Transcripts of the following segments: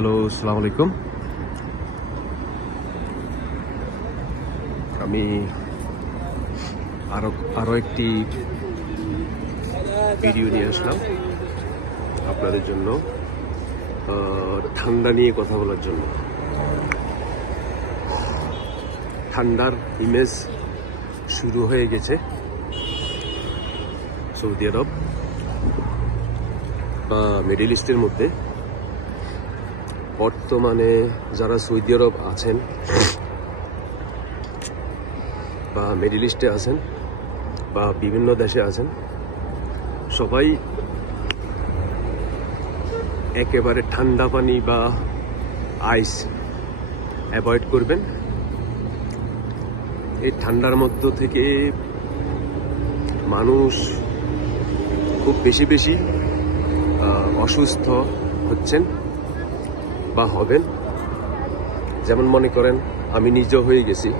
Hello, আসসালামু আলাইকুম। আমি আরো একটি ভিডিও নিয়ে আসলাম আপনাদের জন্য, ঠান্ডা নিয়ে কথা বলার জন্য। ঠান্ডার ইমেজ শুরু হয়ে গেছে সৌদি আরব বা মিডল ইস্টের মধ্যে। বর্তমানে যারা সৌদি আরব আছেন বা মিডল ইস্টে আছেন বা বিভিন্ন দেশে আছেন, সবাই একেবারে ঠান্ডা পানি বা আইস অ্যাভয়েড করবেন। এই ঠান্ডার মধ্য থেকে মানুষ খুব বেশি অসুস্থ হচ্ছেন বা হবেন। যেমন মনে করেন, আমি নিজেও হয়ে গেছি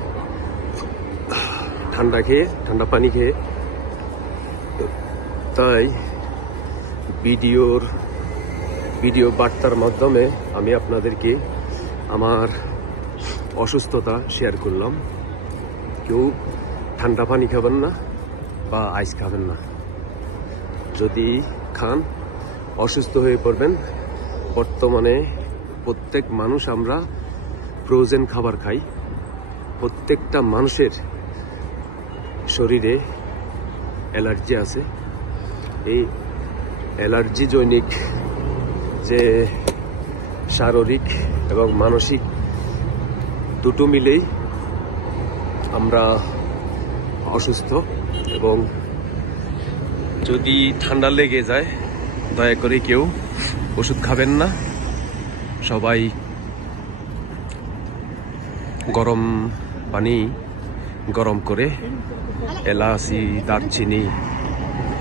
ঠান্ডা পানি খেয়ে। তাই ভিডিও বার্তার মাধ্যমে আমি আপনাদেরকে আমার অসুস্থতা শেয়ার করলাম। কেউ ঠান্ডা পানি খাবেন না বা আইস খাবেন না। যদি খান, অসুস্থ হয়ে পড়বেন। বর্তমানে প্রত্যেক মানুষ আমরা ফ্রোজেন খাবার খাই। প্রত্যেকটা মানুষের শরীরে অ্যালার্জি আছে। এই অ্যালার্জি জনিক যে শারীরিক এবং মানসিক দুটো মিলেই আমরা অসুস্থ। এবং যদি ঠান্ডা লেগে যায়, দয়া করে কেউ ওষুধ খাবেন না। সবাই গরম পানি গরম করে এলাচি, দারচিনি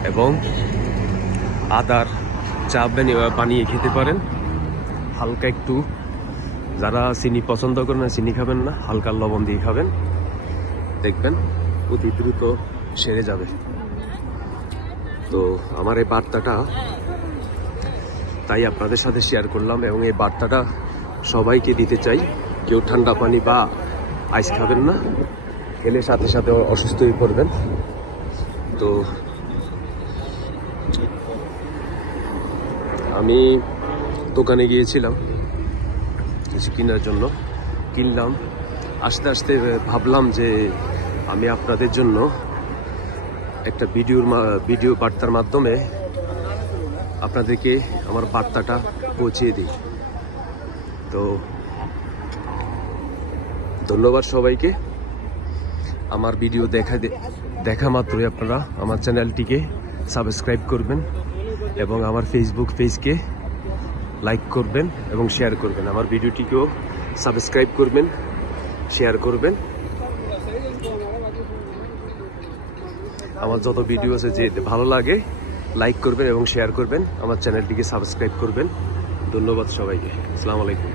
এবং আদার চা বানিয়ে খেতে পারেন। হালকা একটু, যারা চিনি পছন্দ করেন না, চিনি খাবেন না, হালকা লবণ দিয়ে খাবেন, দেখবেন অতি দ্রুত সেরে যাবে। তো আমার এই বার্তাটা তাই আপনাদের সাথে শেয়ার করলাম, এবং এই বার্তাটা সবাইকে দিতে চাই। কেউ ঠান্ডা পানি বা আইস খাবেন না, খেলে সাথে সাথে অসুস্থ হয়ে পড়বেন। তো আমি দোকানে গিয়েছিলাম কিছু কেনার জন্য, কিনলাম। আস্তে আস্তে ভাবলাম যে আমি আপনাদের জন্য একটা ভিডিও বার্তার মাধ্যমে আপনাদেরকে আমার বার্তাটা পৌঁছিয়ে দিই। তো ধন্যবাদ সবাইকে। আমার ভিডিও দেখা মাত্রই আপনারা আমার চ্যানেলটিকে সাবস্ক্রাইব করবেন এবং আমার ফেসবুক পেজকে লাইক করবেন এবং শেয়ার করবেন। আমার ভিডিওটিকেও সাবস্ক্রাইব করবেন, শেয়ার করবেন। আমার যত ভিডিও আছে, যে ভালো লাগে লাইক করবেন এবং শেয়ার করবেন। আমার চ্যানেলটিকে সাবস্ক্রাইব করবেন। ধন্যবাদ সবাইকে। আসসালামু আলাইকুম।